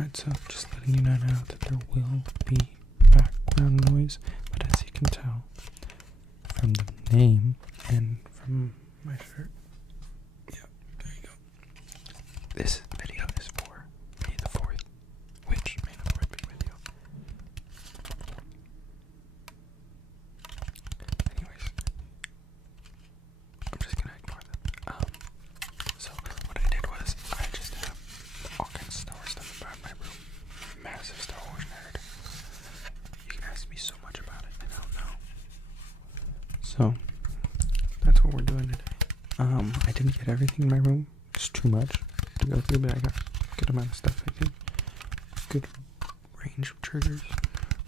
Alright, so just letting you know now that there will be background noise, but as you can tell from the name and from my shirt, yeah, there you go. This video is for May the 4th, which May the 4th be with you. Anyways, I'm just gonna ignore them. So what I did was I just have all kinds of Star Wars stuff around my room. Massive Star Wars nerd. You can ask me so much about it and I don't know. So that's what we're doing today. I didn't get everything in my room. It's too much to go through, but I got a good amount of stuff, I think. Good range of triggers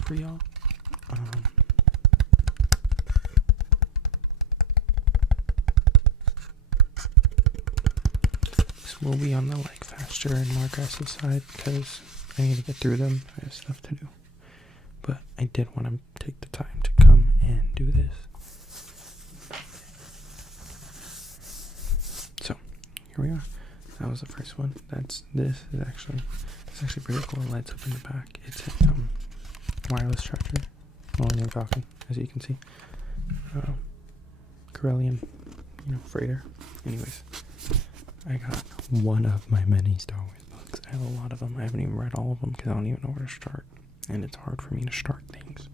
for y'all. This will be on the faster and more aggressive side because I need to get through them. I have stuff to do. But I did want to take the time to come and do this. So here we are. That was the first one. This is actually pretty cool. It lights up in the back. It's a wireless charger, Millennium Falcon, as you can see. Corellian, freighter. Anyways, I got one of my many Star Wars books. I have a lot of them. I haven't even read all of them because I don't even know where to start, and it's hard for me to start things.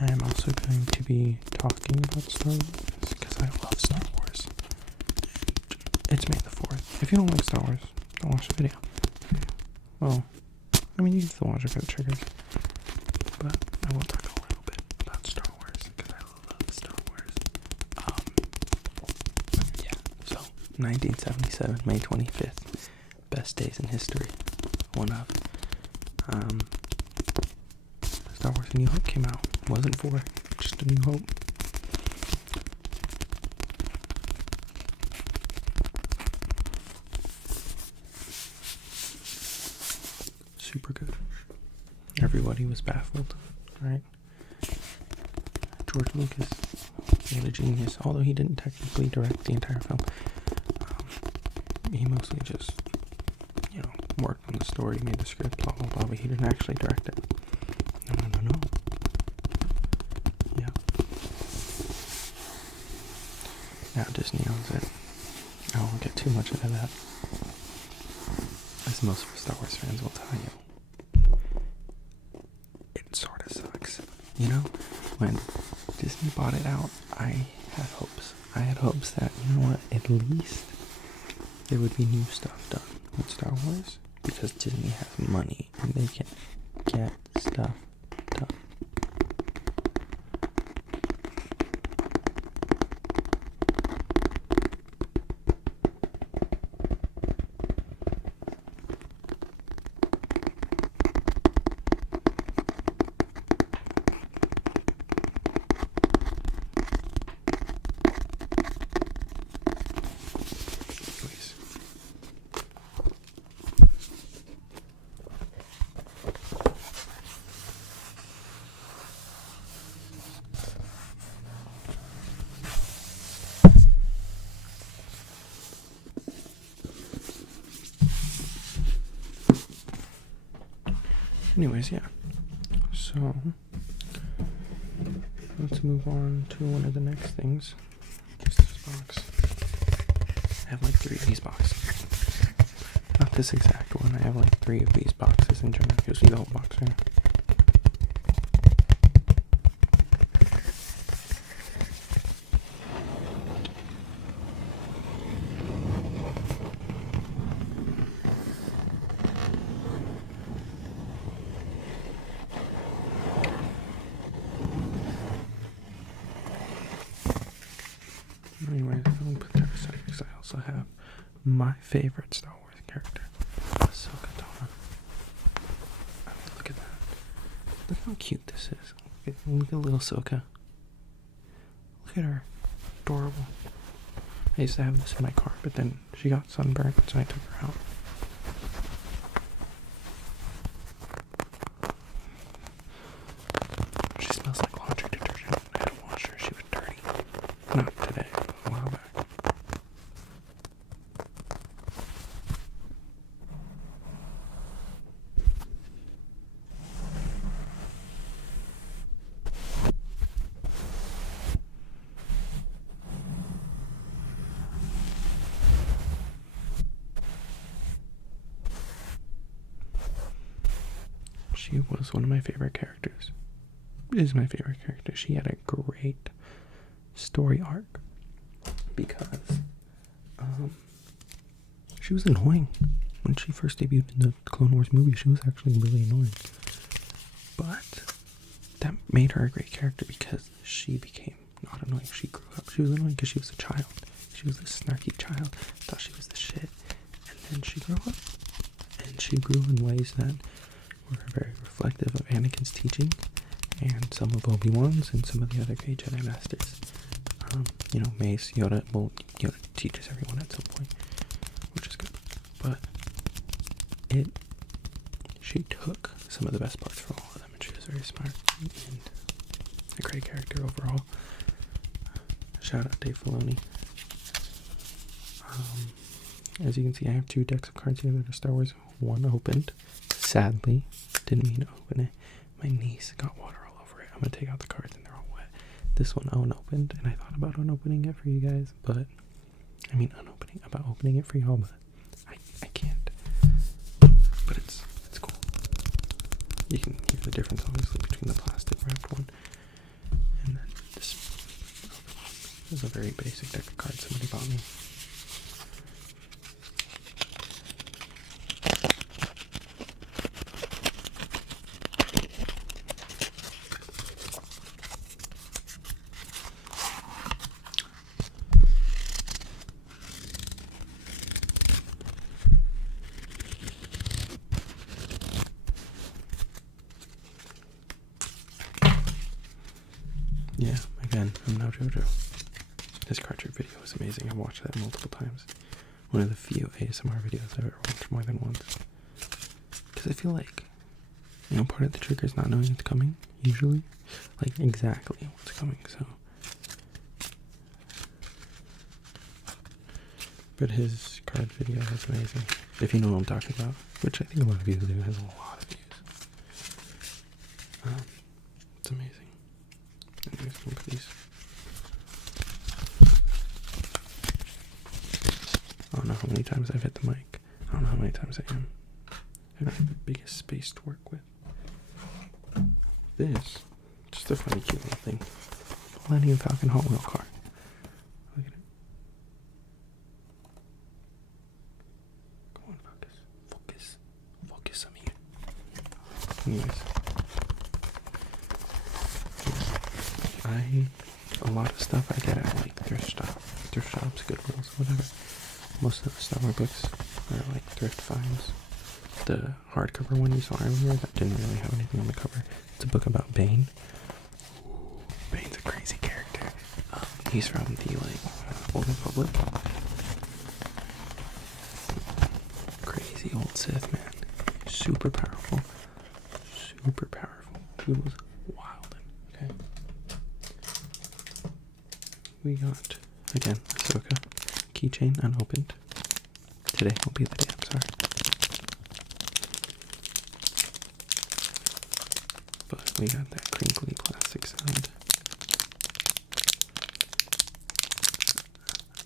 I am also going to be talking about Star Wars because I love Star Wars. It's May the 4th. If you don't like Star Wars, don't watch the video. Well, I mean, you can still watch it for the triggers. But I will talk a little bit about Star Wars because I love Star Wars. Yeah, so 1977, May 25th. Best days in history. One of. Star Wars A New Hope came out. Wasn't 4, just A New Hope. Super good. Everybody was baffled, right? George Lucas, he had a genius, although he didn't technically direct the entire film. He mostly just, worked on the story, made the script, blah, blah, blah, but he didn't actually direct it. No. Yeah. Now Disney owns it. I won't get too much into that, as most Star Wars fans will tell you. It sort of sucks. When Disney bought it out, I had hopes. I had hopes that, at least there would be new stuff done with Star Wars, because Disney has money and they can get stuff done. Anyways, yeah. So, let's move on to one of the next things. Just this box. I have 3 of these boxes. Not this exact one. I have 3 of these boxes in general. You'll see the whole box here. Anyways, I'll put that aside because I also have my favorite Star Wars character, Ahsoka. Look at that. Look how cute this is. Look at little Ahsoka. Look at her. Adorable. I used to have this in my car, but then she got sunburned, so I took her out. She smells like laundry detergent. I had to wash her. She was dirty. Not today, a while back. She was one of my favorite characters. Is my favorite character. She had a great story arc because she was annoying when she first debuted in the Clone Wars movie. She was actually really annoying, but that made her a great character because she became not annoying. She grew up. She was annoying because she was a child. She was a snarky child. Thought she was the shit, and then she grew up, and she grew in ways that were very reflective of Anakin's teaching and some of Obi-Wan's and some of the other great Jedi Masters. Mace, Yoda, well, Yoda teaches everyone at some point, which is good. But she took some of the best parts from all of them, and she was very smart and a great character overall. Shout out Dave Filoni. As you can see, I have 2 decks of cards here that are Star Wars. One opened. Sadly, didn't mean to open it. My niece got water all over it. I'm going to take out the cards and they're all wet. This one unopened, and I thought about unopening it for you guys, but about opening it for y'all, but I can't. But it's cool. You can hear the difference, obviously, between the plastic wrapped one and then this other one. This is a very basic deck of cards somebody bought me. Yeah, again, I'm no JoJo. This card trick video was amazing. I watched that multiple times. One of the few ASMR videos I've ever watched more than once. Because I feel like, part of the trick is not knowing it's coming, usually. Like, exactly what's coming, so. But his card video was amazing. If you know what I'm talking about, which I think a lot of you do, has a lot of views. It's amazing. Anyways, please. I don't know how many times I've hit the mic. I don't know how many times I am. I don't have the biggest space to work with. This, just a funny cute little thing. Millennium Falcon Hot Wheel car. Look at it. Come on, focus. Focus on me. Anyways. A lot of stuff I get at like thrift shops, Goodwills, whatever. Most of the Star Wars books are like thrift finds. The hardcover one you saw earlier that didn't really have anything on the cover. It's a book about Bane. Ooh, Bane's a crazy character. He's from the Old Republic. Crazy old Sith man. Super powerful. He was wild. Okay. We got, again, Ahsoka. Keychain unopened. Today will be the day, I'm sorry. But we got that crinkly plastic sound.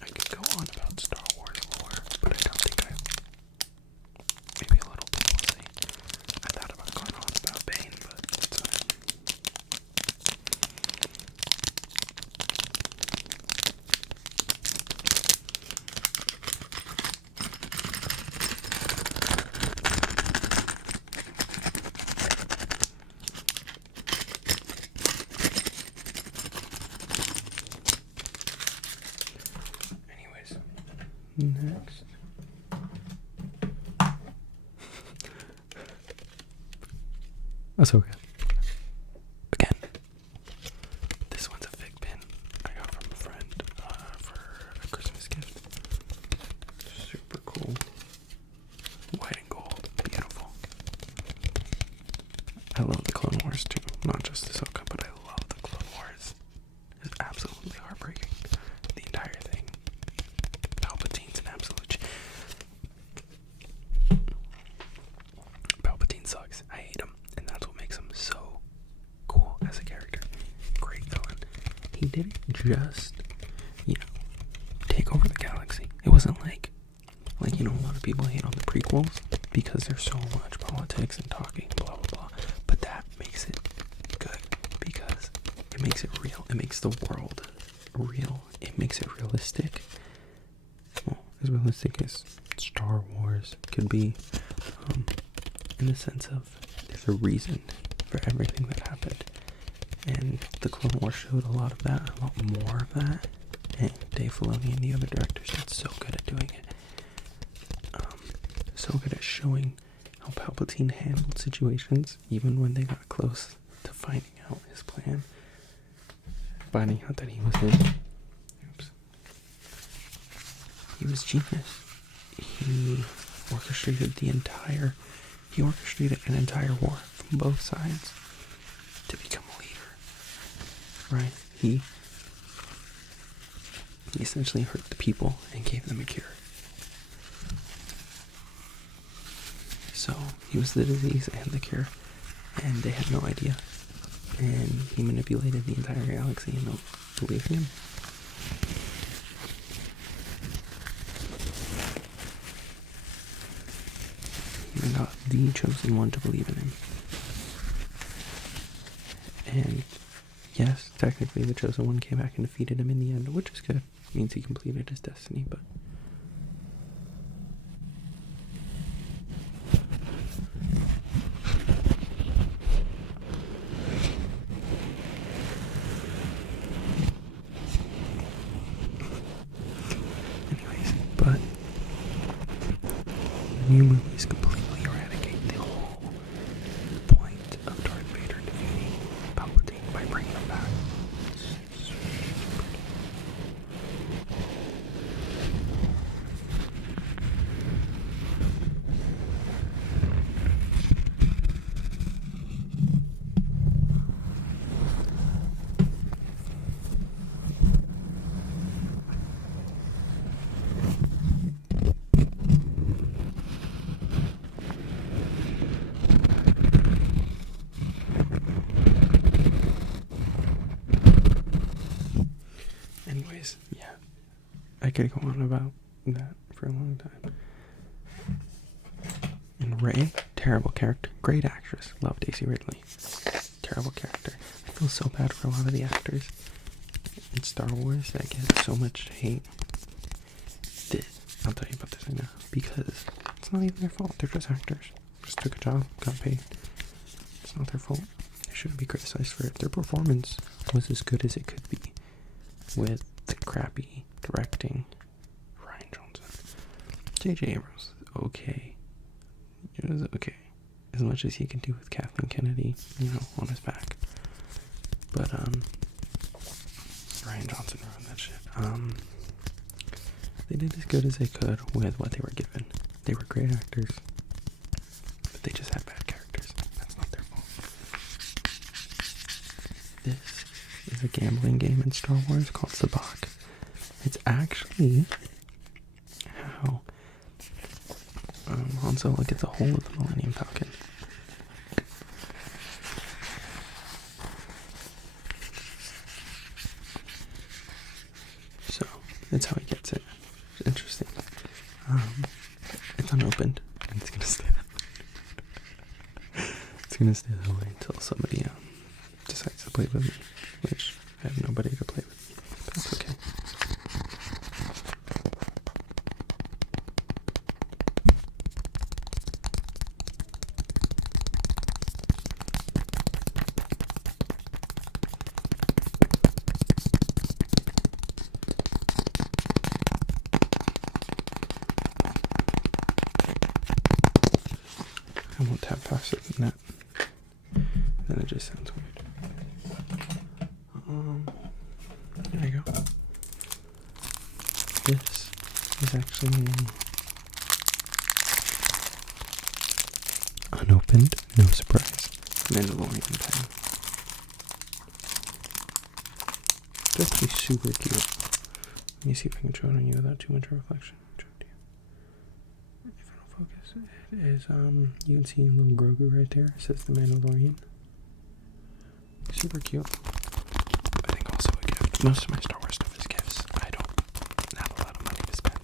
I could go on about Star Wars lore, but I don't think I will. Maybe a little bit, we'll see. I thought about going on about Bane, but it's fine. Next. Ahsoka. Again. This one's a fig pin I got from a friend for a Christmas gift. I love the Clone Wars too. Not just Ahsoka, but I love the Clone Wars. It's absolutely heartbreaking. The entire thing. Palpatine's an absolute... Palpatine sucks. I hate him. And that's what makes him so cool as a character. Great villain. He didn't just, take over the galaxy. It wasn't like, a lot of people hate on the prequels because there's so much politics and talking, blah, blah, blah. But that makes it good because it makes it real. It makes the world real. It makes it realistic. Well, as realistic as Star Wars could be, in the sense of there's a reason for everything that happened. And the Clone Wars showed a lot of that, a lot more of that. And Dave Filoni and the other directors did so good at doing it. So good at showing how Palpatine handled situations, even when they got close to finding out his plan. Finding out that he was He was genius. He orchestrated an entire war from both sides to become a leader. Right? He essentially hurt the people and gave them a cure. So he was the disease and the cure, and they had no idea. And he manipulated the entire galaxy into believing him. You're not the chosen one to believe in him. And yes, technically the chosen one came back and defeated him in the end, which is good. It means he completed his destiny, but... Anyways, but... the new movies completely eradicate the whole point of Darth Vader defeating Palpatine by bringing him back. Anyways, yeah, I could go on about that for a long time. And Rey, terrible character, great actress, love Daisy Ridley, terrible character. I feel so bad for a lot of the actors in Star Wars that get so much hate. I'll tell you about this right now, because it's not even their fault. They're just actors. Just took a job, got paid. It's not their fault. They shouldn't be criticized for it. Their performance was as good as it could be with the crappy directing. Ryan Johnson. J.J. Abrams, okay. It was okay. As much as he can do with Kathleen Kennedy, on his back. But, Ryan Johnson ruined that shit. They did as good as they could with what they were given. They were great actors, but they just had bad characters. That's not their fault. This is a gambling game in Star Wars called Sabacc. It's actually how Han Solo gets a hold of the Millennium Falcon. So, that's how he gets it. It's interesting. It's unopened, and it's gonna stay that way. It's gonna stay that way until somebody decides to play with me, which I have nobody to play with me, but that's okay. I won't tap faster than that. Then it just sounds weird. There you go. This is actually unopened, no surprise, Mandalorian pen. It's actually super cute. Let me see if I can show it on you without too much reflection. If it'll focus, it is, you can see a little Grogu right there. It says the Mandalorian. Super cute. I think also a gift. Most of my Star Wars stuff is gifts. I don't have a lot of money to spend.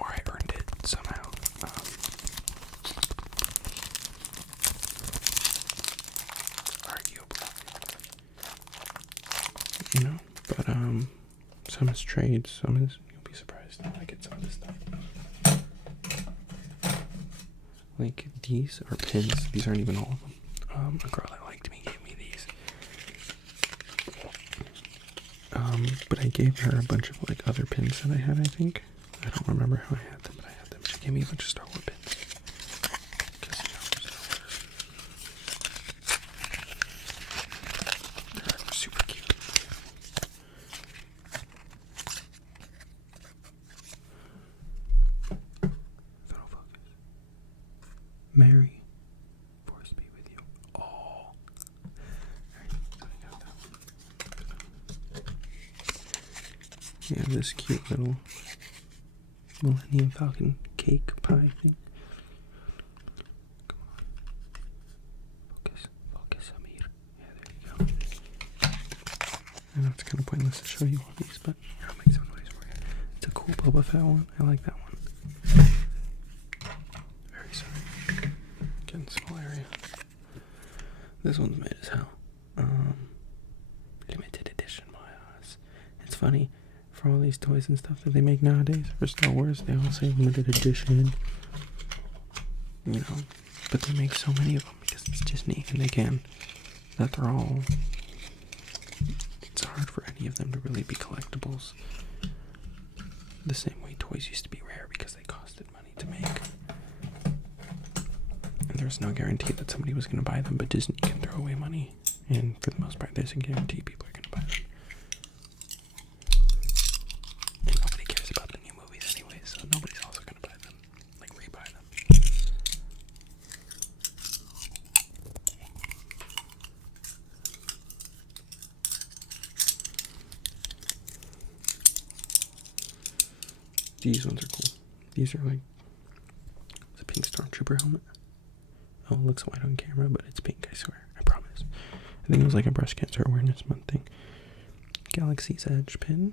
Or I earned it somehow. Arguably. You know? But, some is trades, some is, you'll be surprised. I get some of this stuff. Like, these are pins. These aren't even all of them. A girl that liked me gave me these. But I gave her a bunch of, like, other pins that I had, I think. I don't remember how I had them, but I had them. She gave me a bunch of Star Wars pins. Because, you know, they're super cute. Mary, force be with you. Oh. Alright, so I got that one. We have this cute little Millennium Falcon cake pie thing. Come on. Focus, Amir. Yeah, there you go. I know it's kind of pointless to show you all these, but I'll make some noise for you. It's a cool Boba Fett one. I like that one. Small area. This one's made as hell. Limited edition, my ass. It's funny, for all these toys and stuff that they make nowadays for Star Wars, they all say limited edition. You know, but they make so many of them because it's Disney and they can. That they're all. It's hard for any of them to really be collectibles. The same way toys used to be rare because they costed money to make. There's no guarantee that somebody was going to buy them, but Disney can throw away money, and for the most part, there's a guarantee people are going to buy them. And nobody cares about the new movies anyway, so nobody's also going to buy them, like rebuy them. These ones are cool. These are like, it's a pink Stormtrooper helmet. Oh, it looks white on camera, but it's pink, I swear. I promise. I think it was like a breast cancer awareness month thing. Galaxy's Edge pin.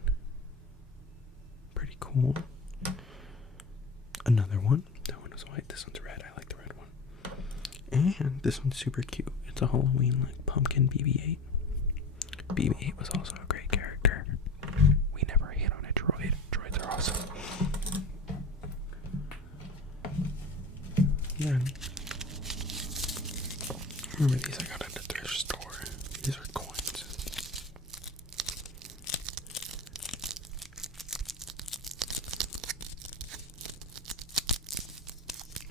Pretty cool. Another one. That one is white. This one's red. I like the red one. And this one's super cute. It's a Halloween, like, pumpkin BB-8. BB-8 was also a great character. We never hit on a droid. Droids are awesome. Then, remember these I got at the thrift store. These are coins.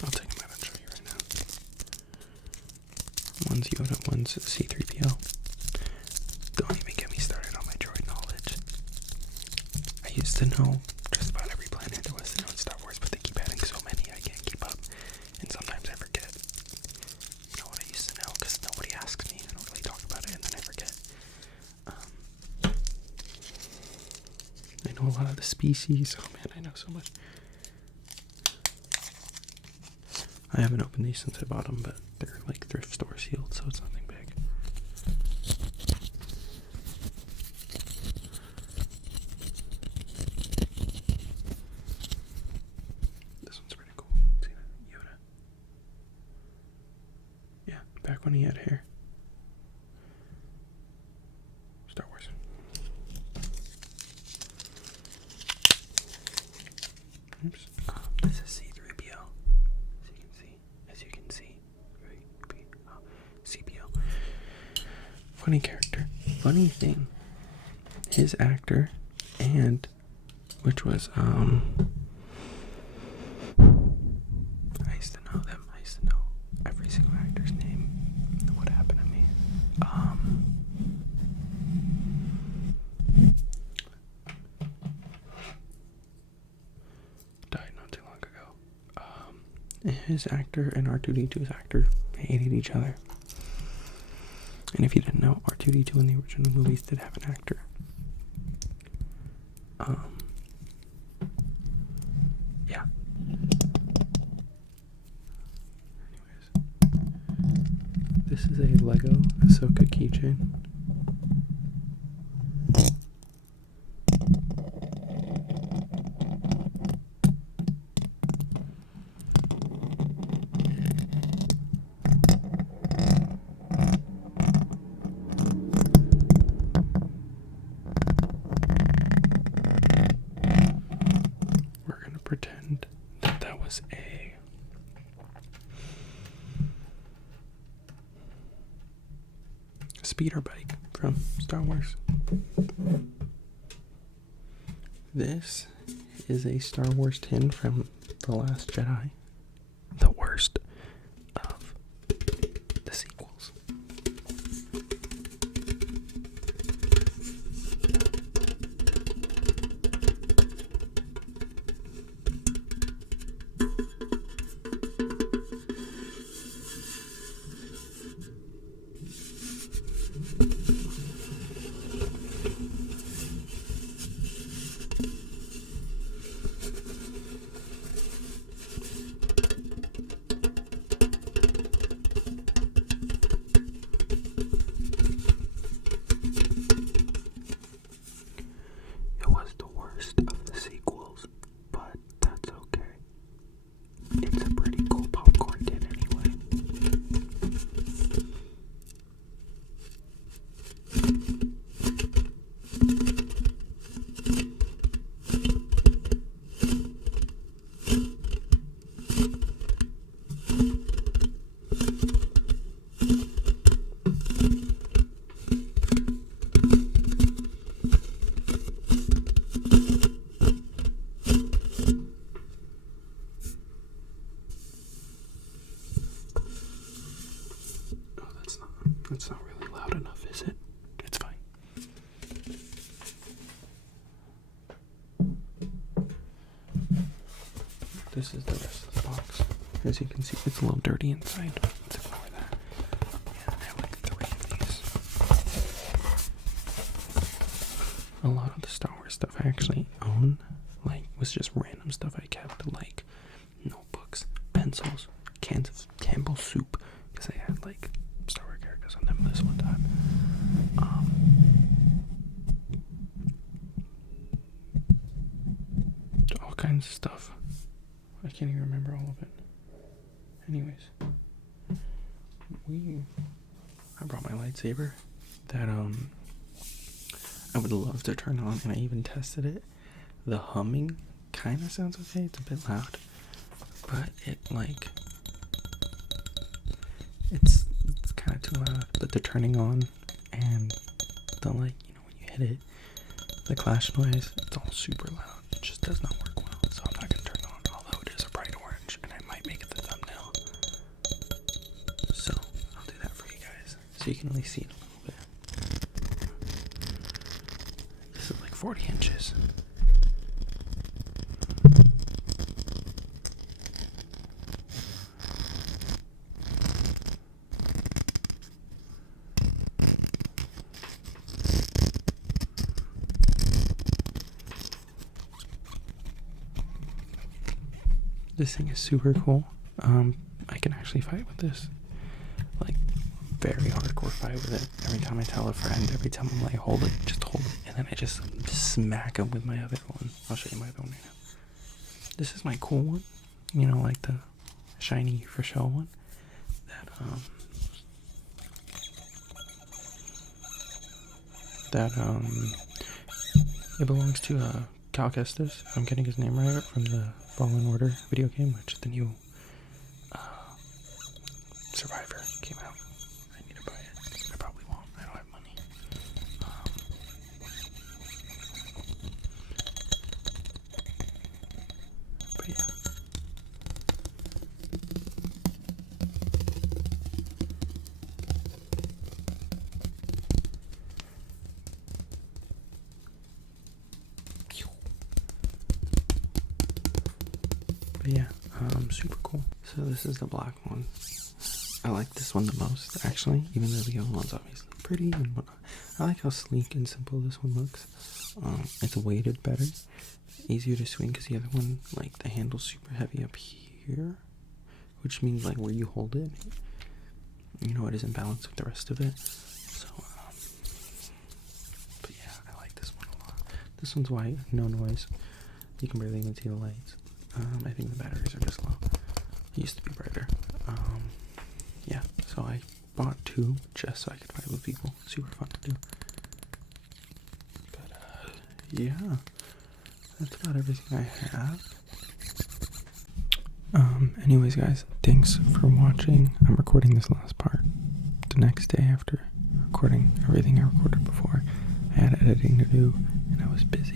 I'll take them out and show you right now. One's Yoda, one's C-3PO. Don't even get me started on my droid knowledge. I used to know just about every planet there was to know in Star Wars, but they keep adding so many I can't keep up. And sometimes I forget. You know what I used to know, because nobody asks me. I don't really talk about it, and then I forget. I know a lot of the species. Oh man, I know so much. I haven't opened these since I bought them, but they're like thrift store sealed, so it's nothing big. This one's pretty cool. See that? Yoda. Yeah, back when he had hair. Star Wars. Oops. This is C-3PO. As you can see. CPO. Funny character. Funny thing. His actor, and which was I used to know them. I used to know every single actor's name. What happened to me? Died not too long ago. his actor and R2-D2's actor hated each other. And if you didn't know, R2-D2 in the original movies did have an actor. Yeah. Anyways, this is a Lego Ahsoka keychain. Pretend that was a speeder bike from Star Wars. This is a Star Wars tin from The Last Jedi, the worst of the sequels. That's not really loud enough, is it? It's fine. This is the rest of the box. As you can see, it's a little dirty inside. Let's ignore that. Yeah, I have like 3 of these. A lot of the Star Wars stuff I actually own, like, was just random stuff I kept, like notebooks, pencils, cans of Campbell's soup, because I had like Star Wars characters on them this one time. All kinds of stuff. I can't even remember all of it. Anyways, I brought my lightsaber that I would love to turn on, and I even tested it. The humming kind of sounds okay. It's a bit loud, but it's kind of too loud. But the turning on and the when you hit it, the clash noise, it's all super loud. It just does not work well, so I'm not gonna turn it on. Although it is a bright orange, and I might make it the thumbnail. So I'll do that for you guys, so you can at least see it a little bit. This is like 40 inches. This thing is super cool. I can actually fight with this. Like, very hardcore fight with it. Every time I tell a friend, every time I'm like, hold it, and then I just smack him with my other one. I'll show you my other one right now. This is my cool one. Like the shiny for show one. It belongs to Cal Kestis, if I'm getting his name right, from the Fallen Order video game, which the new Survivor came out. I need to buy it. I probably won't. I don't have money. But yeah. But yeah, Super cool. So this is the black one. I like this one the most, actually, even though the other one's obviously pretty and whatnot. I like how sleek and simple this one looks. It's weighted better, easier to swing, because the other one, like, the handle's super heavy up here, which means, like, where you hold it, you know, it isn't balanced with the rest of it. So, but yeah, I like this one a lot. This one's white, no noise. You can barely even see the lights. I think the batteries are just low. It used to be brighter. Yeah, so I bought 2 just so I could fight with people. Super fun to do. But, yeah, that's about everything I have. Anyways, guys, thanks for watching. I'm recording this last part the next day after recording everything I recorded before. I had editing to do, and I was busy.